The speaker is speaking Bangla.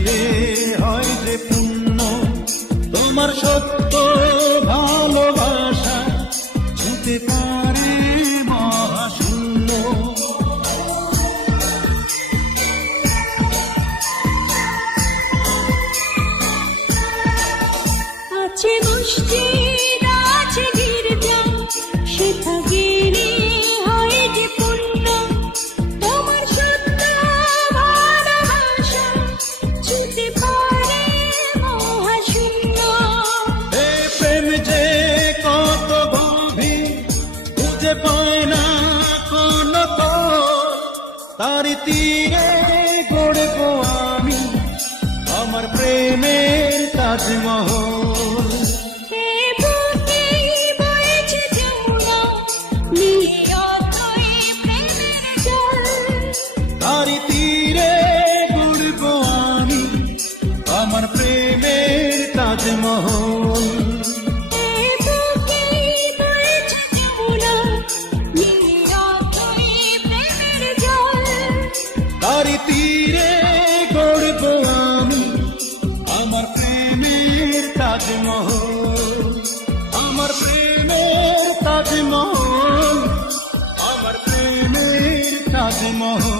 পেলে হয় যে পুণ্য, তোমার সত্য ভালোবাসা ছুঁতে পারে মহাশূন্য। আছে মসজিদ আছে গির্জা, সেথা গেলে হয় যে পুণ্য, তোমার সত্য ভালোবাসা ছুঁতে পারে মহাশূন্য। এ প্রেম যে কত গভীর খুঁজে পায় না কোন তল, তারি তীরে গড়ব আমি আমার প্রেমের তাজমহল। তারি তীরে গড়ব আমি আমার প্রেমের তাজমহল। তারি তীরে গড়ব আমি আমার প্রেমের তাজমহল, আমার প্রেমের তাজমহল, আমার প্রেমের তাজমহল।